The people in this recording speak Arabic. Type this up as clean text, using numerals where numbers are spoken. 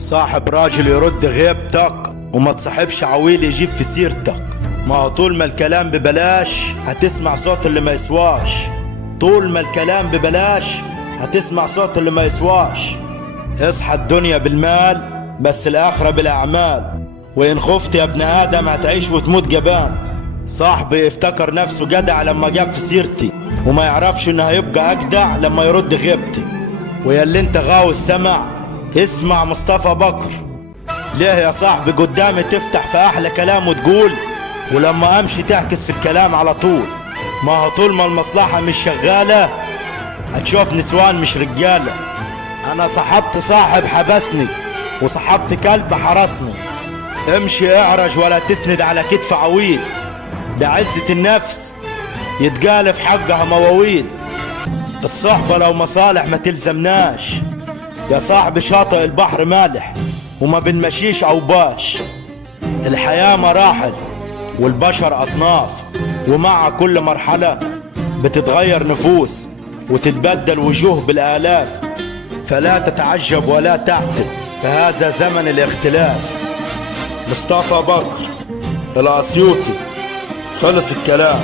صاحب راجل يرد غيبتك، وما تصاحبش عويل يجيب في سيرتك. ما هو طول ما الكلام ببلاش هتسمع صوت اللي ما يسواش. طول ما الكلام ببلاش هتسمع صوت اللي ما يسواش. اصحى الدنيا بالمال بس الآخرة بالأعمال، وإن خفت يا ابن آدم هتعيش وتموت جبان. صاحبي افتكر نفسه جدع لما جاب في سيرتي، وما يعرفش انه هيبقى أجدع لما يرد غيبتي. ويا اللي انت غاوي السمع اسمع مصطفى بكر. ليه يا صاحبي قدامي تفتح في أحلى كلام وتقول، ولما أمشي تعكس في الكلام على طول؟ ما هو طول ما المصلحة مش شغالة هتشوف نسوان مش رجالة. أنا صاحبت صاحب حبسني، وصاحبت كلب حرسني. امشي اعرج ولا تسند على كتف عويل، ده عزة النفس يتقال في حقها مواويل. الصحبة لو مصالح ما تلزمناش، يا صاحبي شاطئ البحر مالح وما بنمشيش أوباش. الحياة مراحل والبشر أصناف، ومع كل مرحلة بتتغير نفوس وتتبدل وجوه بالآلاف. فلا تتعجب ولا تعتب، فهذا زمن الاختلاف. مصطفى بكر الأسيوطي. خلص الكلام.